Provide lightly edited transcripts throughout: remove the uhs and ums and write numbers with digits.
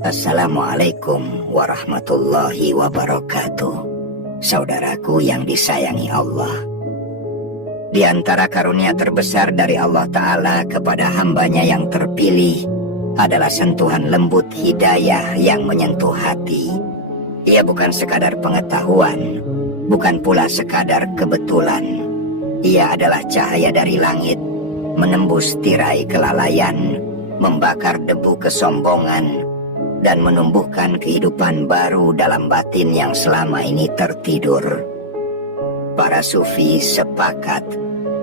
Assalamualaikum warahmatullahi wabarakatuh. Saudaraku yang disayangi Allah, di antara karunia terbesar dari Allah Ta'ala kepada hambanya yang terpilih adalah sentuhan lembut hidayah yang menyentuh hati. Ia bukan sekadar pengetahuan, bukan pula sekadar kebetulan. Ia adalah cahaya dari langit, menembus tirai kelalaian, membakar debu kesombongan, dan menumbuhkan kehidupan baru dalam batin yang selama ini tertidur. Para sufi sepakat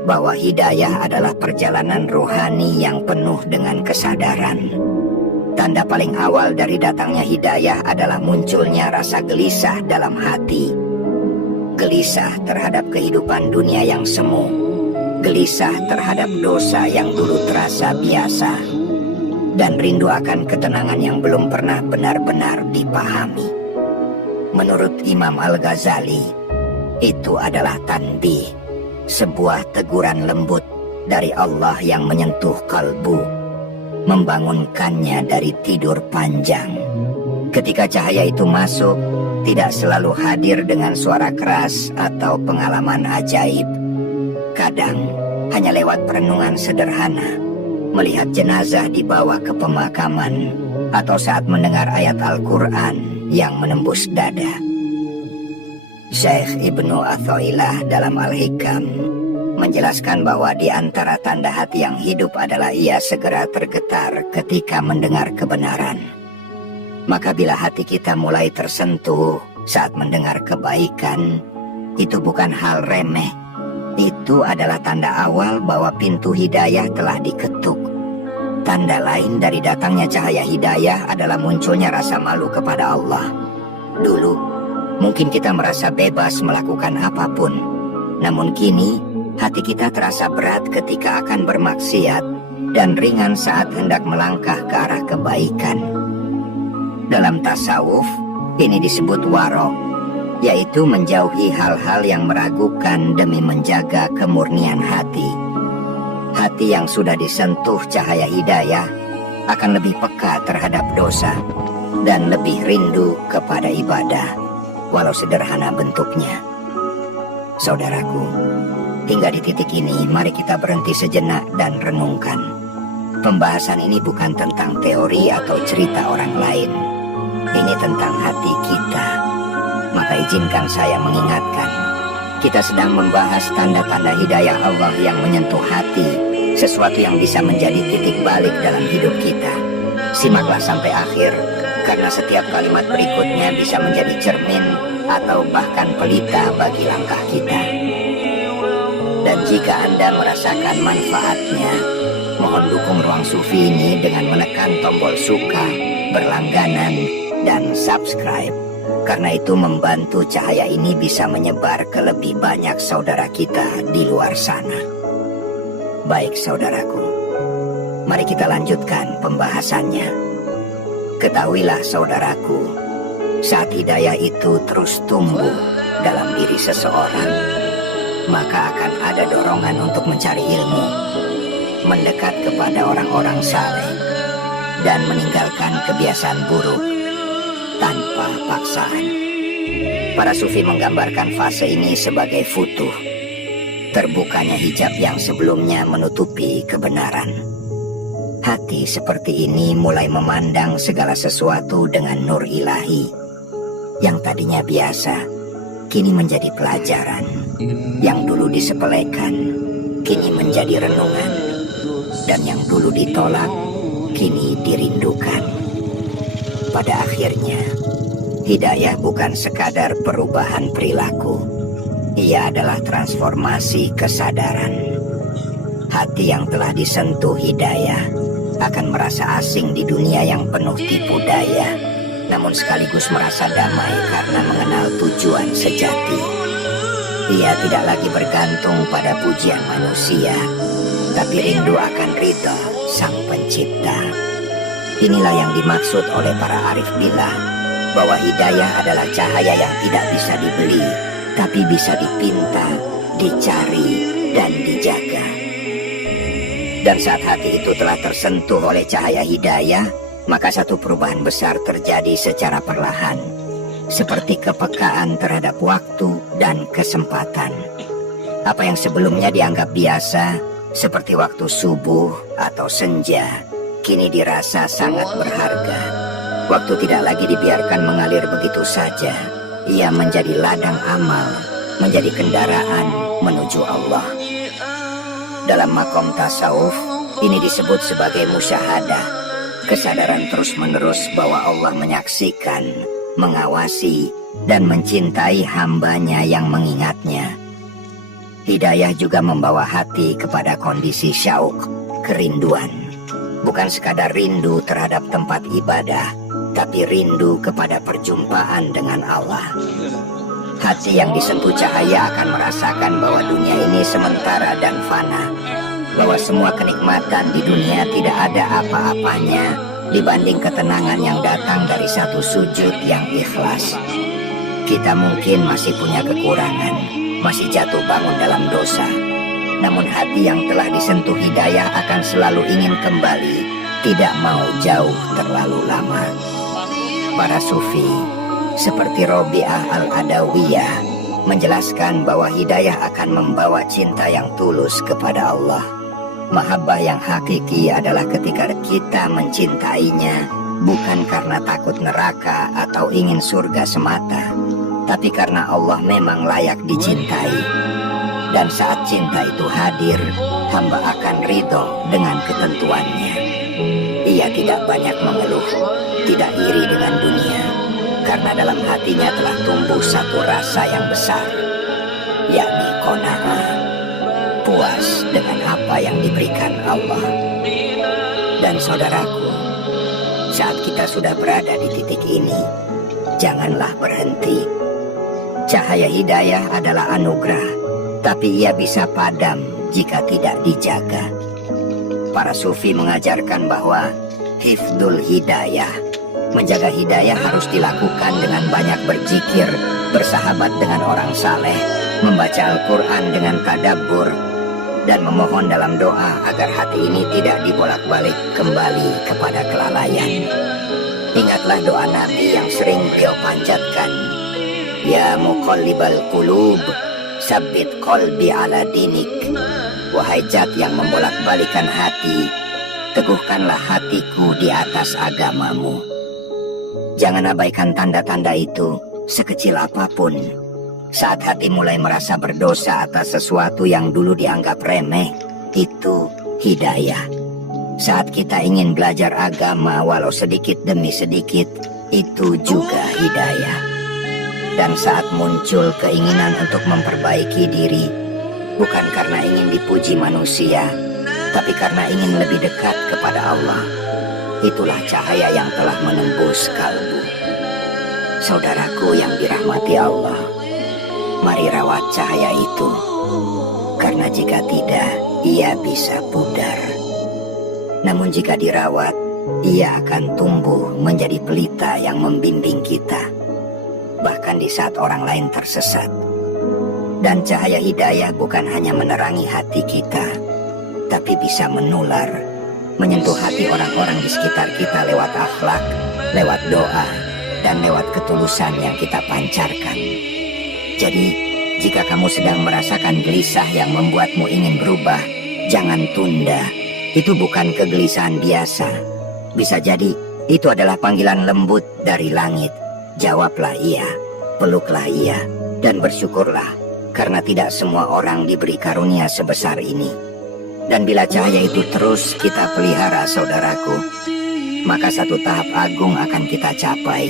bahwa hidayah adalah perjalanan rohani yang penuh dengan kesadaran. Tanda paling awal dari datangnya hidayah adalah munculnya rasa gelisah dalam hati. Gelisah terhadap kehidupan dunia yang semu, gelisah terhadap dosa yang dulu terasa biasa, dan rindu akan ketenangan yang belum pernah benar-benar dipahami. Menurut Imam Al-Ghazali, itu adalah tanbih, sebuah teguran lembut dari Allah yang menyentuh kalbu, membangunkannya dari tidur panjang. Ketika cahaya itu masuk, tidak selalu hadir dengan suara keras atau pengalaman ajaib. Kadang hanya lewat perenungan sederhana, melihat jenazah dibawa ke pemakaman, atau saat mendengar ayat Al-Quran yang menembus dada. Syekh Ibnu Athaillah dalam Al-Hikam menjelaskan bahwa di antara tanda hati yang hidup adalah ia segera tergetar ketika mendengar kebenaran. Maka bila hati kita mulai tersentuh saat mendengar kebaikan, itu bukan hal remeh. Itu adalah tanda awal bahwa pintu hidayah telah diketuk. Tanda lain dari datangnya cahaya hidayah adalah munculnya rasa malu kepada Allah. Dulu, mungkin kita merasa bebas melakukan apapun. Namun kini, hati kita terasa berat ketika akan bermaksiat dan ringan saat hendak melangkah ke arah kebaikan. Dalam tasawuf, ini disebut waro, yaitu menjauhi hal-hal yang meragukan demi menjaga kemurnian hati. Hati yang sudah disentuh cahaya hidayah akan lebih peka terhadap dosa dan lebih rindu kepada ibadah, walau sederhana bentuknya. Saudaraku, hingga di titik ini, mari kita berhenti sejenak dan renungkan. Pembahasan ini bukan tentang teori atau cerita orang lain. Ini tentang hati kita. Maka izinkan saya mengingatkan, kita sedang membahas tanda-tanda hidayah Allah yang menyentuh hati, sesuatu yang bisa menjadi titik balik dalam hidup kita. Simaklah sampai akhir, karena setiap kalimat berikutnya bisa menjadi cermin atau bahkan pelita bagi langkah kita. Dan jika Anda merasakan manfaatnya, mohon dukung Ruang Sufi ini dengan menekan tombol suka, berlangganan, dan subscribe. Karena itu membantu cahaya ini bisa menyebar ke lebih banyak saudara kita di luar sana. Baik saudaraku, mari kita lanjutkan pembahasannya. Ketahuilah saudaraku, saat hidayah itu terus tumbuh dalam diri seseorang, maka akan ada dorongan untuk mencari ilmu, mendekat kepada orang-orang saleh, dan meninggalkan kebiasaan buruk tanpa paksaan. Para sufi menggambarkan fase ini sebagai futuh, terbukanya hijab yang sebelumnya menutupi kebenaran. Hati seperti ini mulai memandang segala sesuatu dengan nur ilahi. Yang tadinya biasa, kini menjadi pelajaran. Yang dulu disepelekan, kini menjadi renungan. Dan yang dulu ditolak, kini dirindukan. Pada akhirnya, hidayah bukan sekadar perubahan perilaku. Ia adalah transformasi kesadaran. Hati yang telah disentuh hidayah akan merasa asing di dunia yang penuh tipu daya, namun sekaligus merasa damai karena mengenal tujuan sejati. Ia tidak lagi bergantung pada pujian manusia, tapi rindu akan ridha Sang Pencipta. Inilah yang dimaksud oleh para arif billah, bahwa hidayah adalah cahaya yang tidak bisa dibeli, tapi bisa dipinta, dicari, dan dijaga. Dan saat hati itu telah tersentuh oleh cahaya hidayah, maka satu perubahan besar terjadi secara perlahan, seperti kepekaan terhadap waktu dan kesempatan. Apa yang sebelumnya dianggap biasa, seperti waktu subuh atau senja, kini dirasa sangat berharga. Waktu tidak lagi dibiarkan mengalir begitu saja. Ia menjadi ladang amal, menjadi kendaraan menuju Allah. Dalam makom tasawuf, ini disebut sebagai musyahadah, kesadaran terus-menerus bahwa Allah menyaksikan, mengawasi, dan mencintai hambanya yang mengingatnya. Hidayah juga membawa hati kepada kondisi syauk, kerinduan. Bukan sekadar rindu terhadap tempat ibadah, tapi rindu kepada perjumpaan dengan Allah. Hati yang disentuh cahaya akan merasakan bahwa dunia ini sementara dan fana, bahwa semua kenikmatan di dunia tidak ada apa-apanya dibanding ketenangan yang datang dari satu sujud yang ikhlas. Kita mungkin masih punya kekurangan, masih jatuh bangun dalam dosa, namun hati yang telah disentuh hidayah akan selalu ingin kembali, tidak mau jauh terlalu lama. Para sufi seperti Robi'ah al-Adawiyah menjelaskan bahwa hidayah akan membawa cinta yang tulus kepada Allah. Mahabbah yang hakiki adalah ketika kita mencintainya bukan karena takut neraka atau ingin surga semata, tapi karena Allah memang layak dicintai. Dan saat cinta itu hadir, hamba akan ridho dengan ketentuannya. Ia tidak banyak mengeluh, tidak iri dengan dunia, karena dalam hatinya telah tumbuh satu rasa yang besar, yakni qanaah, puas dengan apa yang diberikan Allah. Dan saudaraku, saat kita sudah berada di titik ini, janganlah berhenti. Cahaya hidayah adalah anugerah, tapi ia bisa padam jika tidak dijaga. Para sufi mengajarkan bahwa hifdzul hidayah, menjaga hidayah harus dilakukan dengan banyak berzikir, bersahabat dengan orang saleh, membaca Al-Quran dengan tadabbur, dan memohon dalam doa agar hati ini tidak dibolak-balik kembali kepada kelalaian. Ingatlah doa Nabi yang sering beliau panjatkan, Ya muqallibal qulub, sabbit qalbi ala dinik. Wahai zat yang membolak-balikan hati, teguhkanlah hatiku di atas agamamu. Jangan abaikan tanda-tanda itu, sekecil apapun. Saat hati mulai merasa berdosa atas sesuatu yang dulu dianggap remeh, itu hidayah. Saat kita ingin belajar agama walau sedikit demi sedikit, itu juga hidayah. Dan saat muncul keinginan untuk memperbaiki diri, bukan karena ingin dipuji manusia, tapi karena ingin lebih dekat kepada Allah, itulah cahaya yang telah menembus kalbu. Saudaraku yang dirahmati Allah, mari rawat cahaya itu, karena jika tidak, ia bisa pudar. Namun jika dirawat, ia akan tumbuh menjadi pelita yang membimbing kita, bahkan di saat orang lain tersesat. Dan cahaya hidayah bukan hanya menerangi hati kita, tapi bisa menular, menyentuh hati orang-orang di sekitar kita lewat akhlak, lewat doa, dan lewat ketulusan yang kita pancarkan. Jadi, jika kamu sedang merasakan gelisah yang membuatmu ingin berubah, jangan tunda. Itu bukan kegelisahan biasa. Bisa jadi, itu adalah panggilan lembut dari langit. Jawablah iya, peluklah iya, dan bersyukurlah, karena tidak semua orang diberi karunia sebesar ini. Dan bila cahaya itu terus kita pelihara, saudaraku, maka satu tahap agung akan kita capai.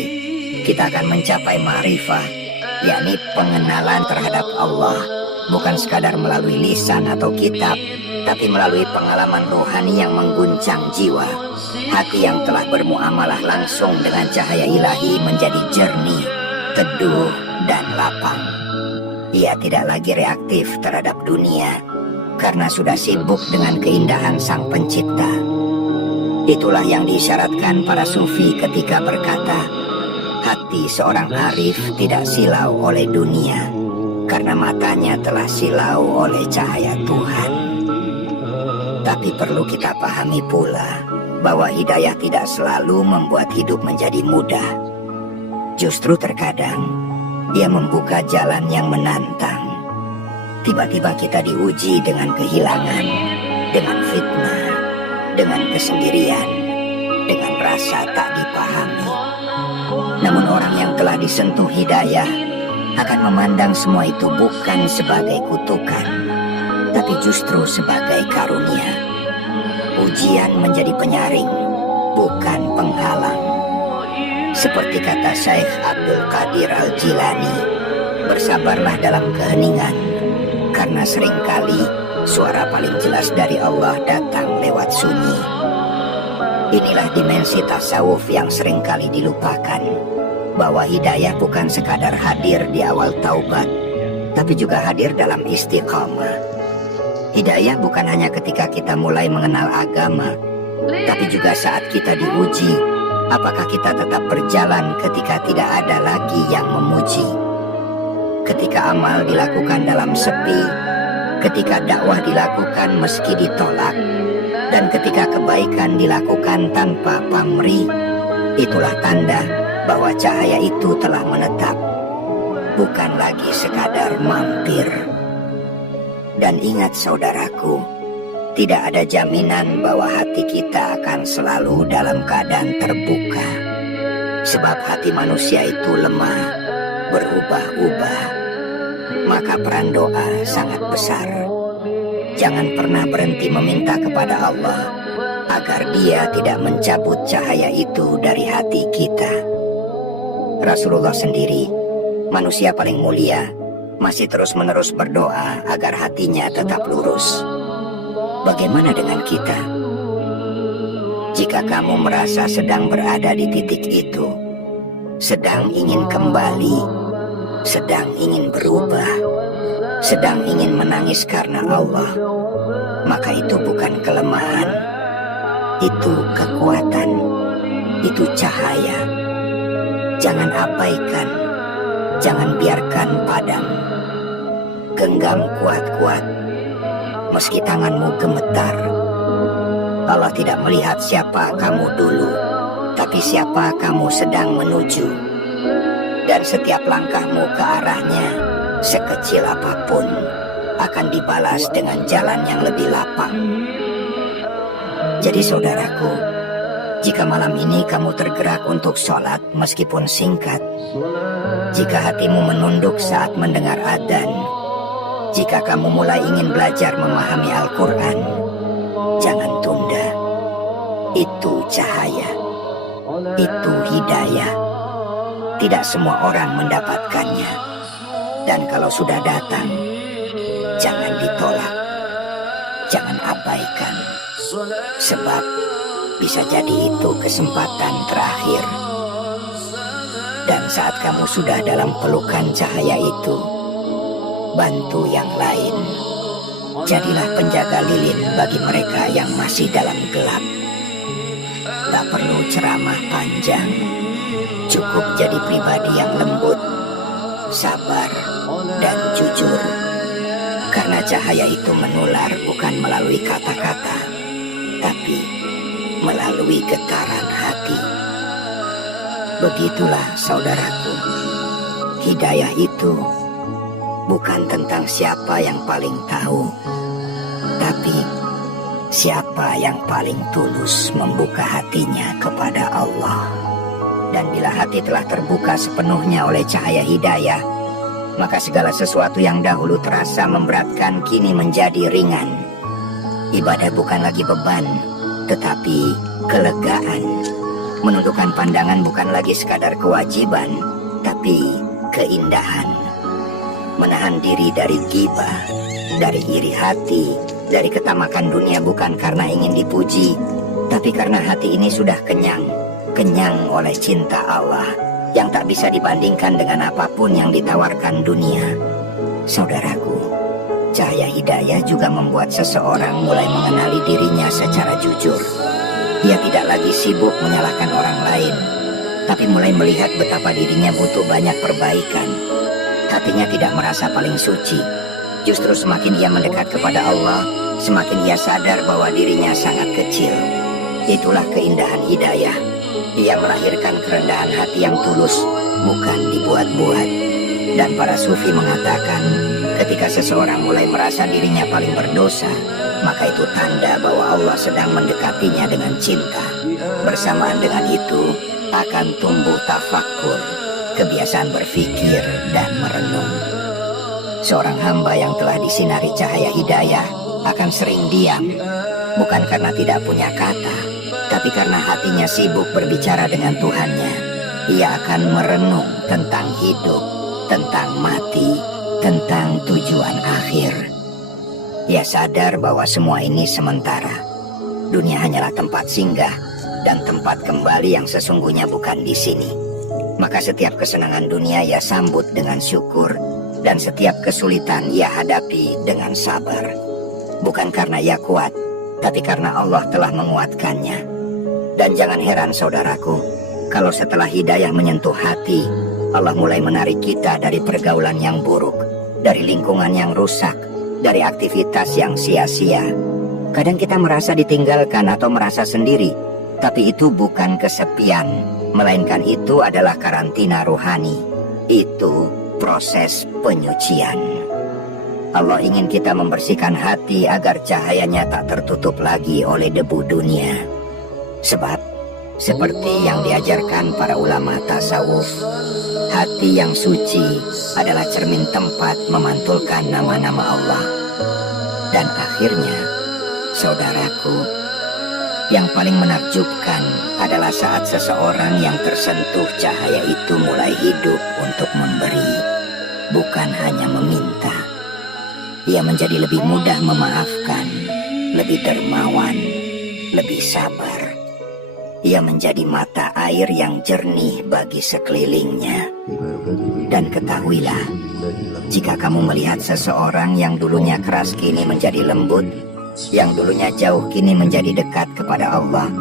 Kita akan mencapai ma'rifah, yakni pengenalan terhadap Allah, bukan sekadar melalui lisan atau kitab, tapi melalui pengalaman rohani yang mengguncang jiwa. Hati yang telah bermuamalah langsung dengan cahaya ilahi menjadi jernih, teduh, dan lapang. Ia tidak lagi reaktif terhadap dunia, karena sudah sibuk dengan keindahan Sang Pencipta. Itulah yang diisyaratkan para sufi ketika berkata, hati seorang arif tidak silau oleh dunia, karena matanya telah silau oleh cahaya Tuhan. Tapi perlu kita pahami pula bahwa hidayah tidak selalu membuat hidup menjadi mudah. Justru terkadang dia membuka jalan yang menantang. Tiba-tiba kita diuji dengan kehilangan, dengan fitnah, dengan kesendirian, dengan rasa tak dipahami. Namun orang yang telah disentuh hidayah akan memandang semua itu bukan sebagai kutukan, tapi justru sebagai karunia. Ujian menjadi penyaring, bukan penghalang. Seperti kata Syekh Abdul Qadir Al-Jilani, bersabarlah dalam keheningan, karena seringkali suara paling jelas dari Allah datang lewat sunyi. Inilah dimensi tasawuf yang seringkali dilupakan, bahwa hidayah bukan sekadar hadir di awal taubat, tapi juga hadir dalam istiqamah. Hidayah bukan hanya ketika kita mulai mengenal agama, tapi juga saat kita diuji, apakah kita tetap berjalan ketika tidak ada lagi yang memuji. Ketika amal dilakukan dalam sepi, ketika dakwah dilakukan meski ditolak, dan ketika kebaikan dilakukan tanpa pamrih, itulah tanda bahwa cahaya itu telah menetap, bukan lagi sekadar mampir. Dan ingat saudaraku, tidak ada jaminan bahwa hati kita akan selalu dalam keadaan terbuka. Sebab hati manusia itu lemah, berubah-ubah. Maka peran doa sangat besar. Jangan pernah berhenti meminta kepada Allah agar Dia tidak mencabut cahaya itu dari hati kita. Rasulullah sendiri, manusia paling mulia, masih terus-menerus berdoa agar hatinya tetap lurus. Bagaimana dengan kita? Jika kamu merasa sedang berada di titik itu, sedang ingin kembali, sedang ingin berubah, sedang ingin menangis karena Allah, maka itu bukan kelemahan, itu kekuatan, itu cahaya. Jangan abaikan, jangan biarkan padam. Genggam kuat-kuat, meski tanganmu gemetar. Allah tidak melihat siapa kamu dulu, tapi siapa kamu sedang menuju. Dan setiap langkahmu ke arahnya, sekecil apapun, akan dibalas dengan jalan yang lebih lapang. Jadi saudaraku, jika malam ini kamu tergerak untuk sholat meskipun singkat, jika hatimu menunduk saat mendengar adzan, jika kamu mulai ingin belajar memahami Al-Quran, jangan tunda. Itu cahaya, itu hidayah. Tidak semua orang mendapatkannya. Dan kalau sudah datang, jangan ditolak, jangan abaikan. Sebab bisa jadi itu kesempatan terakhir. Dan saat kamu sudah dalam pelukan cahaya itu, bantu yang lain. Jadilah penjaga lilin bagi mereka yang masih dalam gelap. Tak perlu ceramah panjang, cukup jadi pribadi yang lembut, sabar, dan jujur. Karena cahaya itu menular bukan melalui kata-kata, tapi melalui getaran hati. Begitulah saudaraku, hidayah itu bukan tentang siapa yang paling tahu, tapi siapa yang paling tulus membuka hatinya kepada Allah. Dan bila hati telah terbuka sepenuhnya oleh cahaya hidayah, maka segala sesuatu yang dahulu terasa memberatkan kini menjadi ringan. Ibadah bukan lagi beban, tetapi kelegaan. Menundukkan pandangan bukan lagi sekadar kewajiban, tapi keindahan. Menahan diri dari ghibah, dari iri hati, dari ketamakan dunia bukan karena ingin dipuji, tapi karena hati ini sudah kenyang oleh cinta Allah yang tak bisa dibandingkan dengan apapun yang ditawarkan dunia. Saudaraku, cahaya hidayah juga membuat seseorang mulai mengenali dirinya secara jujur. Dia tidak lagi sibuk menyalahkan orang lain, tapi mulai melihat betapa dirinya butuh banyak perbaikan. Hatinya tidak merasa paling suci. Justru semakin ia mendekat kepada Allah, semakin ia sadar bahwa dirinya sangat kecil. Itulah keindahan hidayah. Ia melahirkan kerendahan hati yang tulus, bukan dibuat-buat. Dan para sufi mengatakan, ketika seseorang mulai merasa dirinya paling berdosa, maka itu tanda bahwa Allah sedang mendekatinya dengan cinta. Bersamaan dengan itu, akan tumbuh tafakkur, kebiasaan berpikir dan merenung. Seorang hamba yang telah disinari cahaya hidayah akan sering diam, bukan karena tidak punya kata, tapi karena hatinya sibuk berbicara dengan Tuhannya. Ia akan merenung tentang hidup, tentang mati, tentang tujuan akhir. Ia sadar bahwa semua ini sementara. Dunia hanyalah tempat singgah, dan tempat kembali yang sesungguhnya bukan di sini. Maka setiap kesenangan dunia ia sambut dengan syukur, dan setiap kesulitan ia hadapi dengan sabar. Bukan karena ia kuat, tapi karena Allah telah menguatkannya. Dan jangan heran saudaraku, kalau setelah hidayah menyentuh hati, Allah mulai menarik kita dari pergaulan yang buruk, dari lingkungan yang rusak, dari aktivitas yang sia-sia. Kadang kita merasa ditinggalkan atau merasa sendiri, tapi itu bukan kesepian, melainkan itu adalah karantina rohani. Itu proses penyucian. Allah ingin kita membersihkan hati agar cahayanya tak tertutup lagi oleh debu dunia. Sebab, seperti yang diajarkan para ulama tasawuf, hati yang suci adalah cermin tempat memantulkan nama-nama Allah. Dan akhirnya, saudaraku, yang paling menakjubkan adalah saat seseorang yang tersentuh cahaya itu mulai hidup untuk memberi, bukan hanya meminta. Ia menjadi lebih mudah memaafkan, lebih dermawan, lebih sabar. Ia menjadi mata air yang jernih bagi sekelilingnya. Dan ketahuilah, jika kamu melihat seseorang yang dulunya keras kini menjadi lembut, yang dulunya jauh kini menjadi dekat kepada Allah,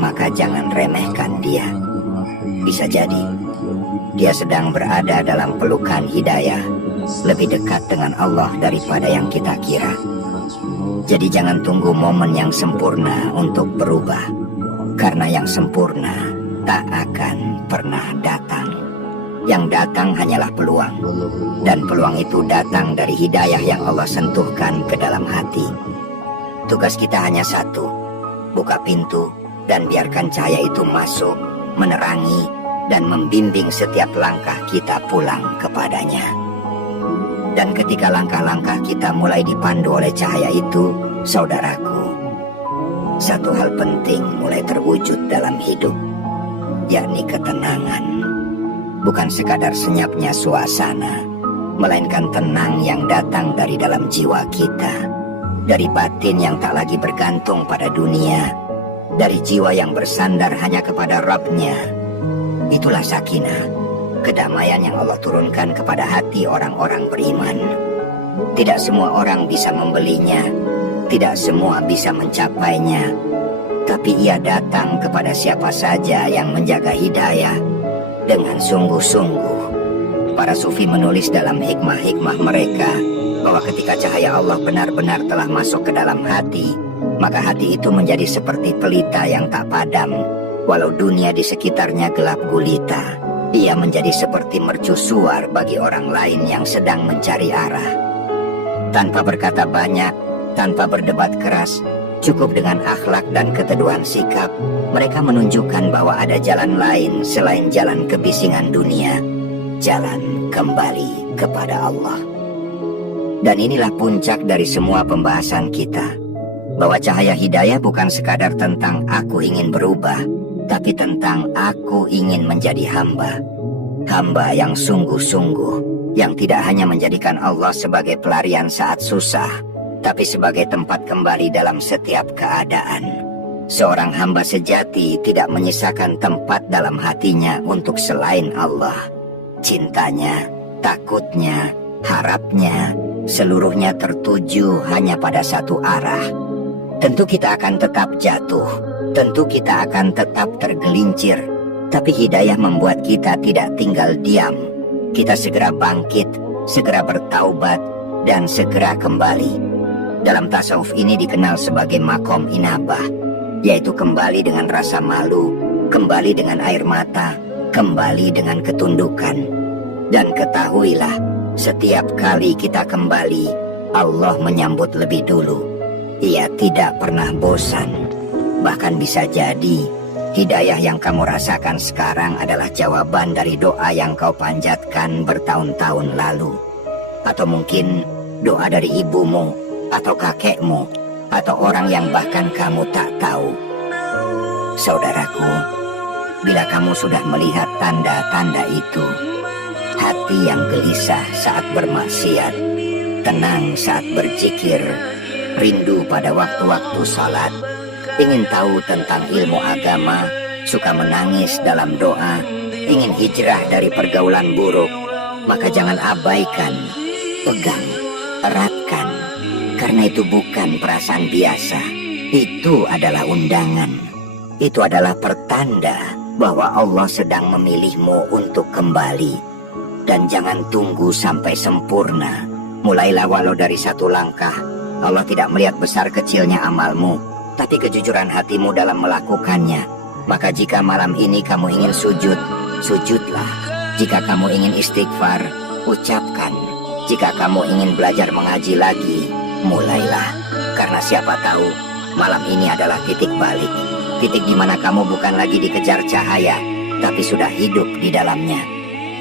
maka jangan remehkan dia. Bisa jadi, dia sedang berada dalam pelukan hidayah, lebih dekat dengan Allah daripada yang kita kira. Jadi jangan tunggu momen yang sempurna untuk berubah, karena yang sempurna tak akan pernah datang. Yang datang hanyalah peluang, dan peluang itu datang dari hidayah yang Allah sentuhkan ke dalam hati. Tugas kita hanya satu, buka pintu dan biarkan cahaya itu masuk, menerangi, dan membimbing setiap langkah kita pulang kepadanya. Dan ketika langkah-langkah kita mulai dipandu oleh cahaya itu, saudaraku, satu hal penting mulai terwujud dalam hidup, yakni ketenangan. Bukan sekadar senyapnya suasana, melainkan tenang yang datang dari dalam jiwa kita, dari batin yang tak lagi bergantung pada dunia, dari jiwa yang bersandar hanya kepada Rabb-Nya. Itulah sakinah, kedamaian yang Allah turunkan kepada hati orang-orang beriman. Tidak semua orang bisa membelinya, tidak semua bisa mencapainya, tapi ia datang kepada siapa saja yang menjaga hidayah dengan sungguh-sungguh. Para sufi menulis dalam hikmah-hikmah mereka bahwa ketika cahaya Allah benar-benar telah masuk ke dalam hati, maka hati itu menjadi seperti pelita yang tak padam. Walau dunia di sekitarnya gelap gulita, ia menjadi seperti mercusuar bagi orang lain yang sedang mencari arah. Tanpa berkata banyak, tanpa berdebat keras, cukup dengan akhlak dan keteduhan sikap, mereka menunjukkan bahwa ada jalan lain selain jalan kebisingan dunia, jalan kembali kepada Allah. Dan inilah puncak dari semua pembahasan kita, bahwa cahaya hidayah bukan sekadar tentang aku ingin berubah, tapi tentang aku ingin menjadi hamba. Hamba yang sungguh-sungguh, yang tidak hanya menjadikan Allah sebagai pelarian saat susah, tapi sebagai tempat kembali dalam setiap keadaan. Seorang hamba sejati tidak menyisakan tempat dalam hatinya untuk selain Allah. Cintanya, takutnya, harapnya, seluruhnya tertuju hanya pada satu arah. Tentu kita akan tetap jatuh, tentu kita akan tetap tergelincir, tapi hidayah membuat kita tidak tinggal diam. Kita segera bangkit, segera bertaubat, dan segera kembali. Dalam tasawuf ini dikenal sebagai makom inabah, yaitu kembali dengan rasa malu, kembali dengan air mata, kembali dengan ketundukan. Dan ketahuilah, setiap kali kita kembali, Allah menyambut lebih dulu. Ia tidak pernah bosan. Bahkan bisa jadi, hidayah yang kamu rasakan sekarang adalah jawaban dari doa yang kau panjatkan bertahun-tahun lalu. Atau mungkin doa dari ibumu, atau kakekmu, atau orang yang bahkan kamu tak tahu. Saudaraku, bila kamu sudah melihat tanda-tanda itu, hati yang gelisah saat bermaksiat, tenang saat berzikir, rindu pada waktu-waktu salat, ingin tahu tentang ilmu agama, suka menangis dalam doa, ingin hijrah dari pergaulan buruk, maka jangan abaikan, pegang, eratkan. Karena itu bukan perasaan biasa. Itu adalah undangan. Itu adalah pertanda bahwa Allah sedang memilihmu untuk kembali. Dan jangan tunggu sampai sempurna. Mulailah walau dari satu langkah. Allah tidak melihat besar kecilnya amalmu, tapi kejujuran hatimu dalam melakukannya. Maka jika malam ini kamu ingin sujud, sujudlah. Jika kamu ingin istighfar, ucapkan. Jika kamu ingin belajar mengaji lagi, mulailah. Karena siapa tahu malam ini adalah titik balik. Titik di mana kamu bukan lagi dikejar cahaya, tapi sudah hidup di dalamnya.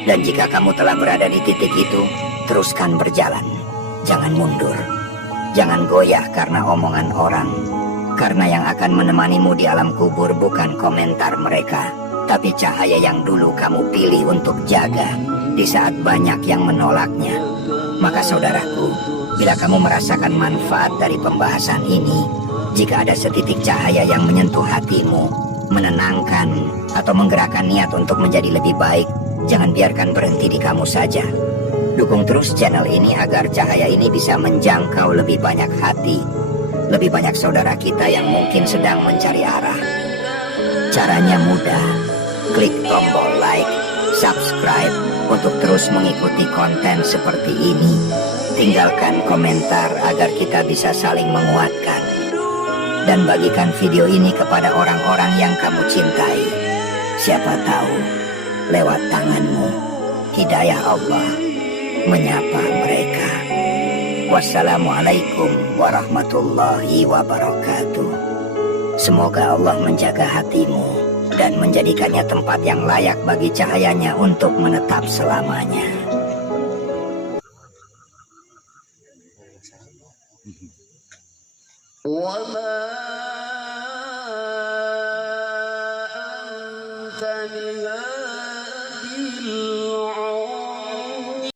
Dan jika kamu telah berada di titik itu, teruskan berjalan. Jangan mundur. Jangan goyah karena omongan orang. Karena yang akan menemanimu di alam kubur bukan komentar mereka, tapi cahaya yang dulu kamu pilih untuk jaga di saat banyak yang menolaknya. Maka saudaraku, bila kamu merasakan manfaat dari pembahasan ini, jika ada setitik cahaya yang menyentuh hatimu, menenangkan, atau menggerakkan niat untuk menjadi lebih baik, jangan biarkan berhenti di kamu saja. Dukung terus channel ini agar cahaya ini bisa menjangkau lebih banyak hati, lebih banyak saudara kita yang mungkin sedang mencari arah. Caranya mudah, klik tombol like, subscribe untuk terus mengikuti konten seperti ini. Tinggalkan komentar agar kita bisa saling menguatkan. Dan bagikan video ini kepada orang-orang yang kamu cintai. Siapa tahu, lewat tanganmu, hidayah Allah menyapa mereka. Wassalamualaikum warahmatullahi wabarakatuh. Semoga Allah menjaga hatimu dan menjadikannya tempat yang layak bagi cahayanya untuk menetap selamanya. وما أنت بهادي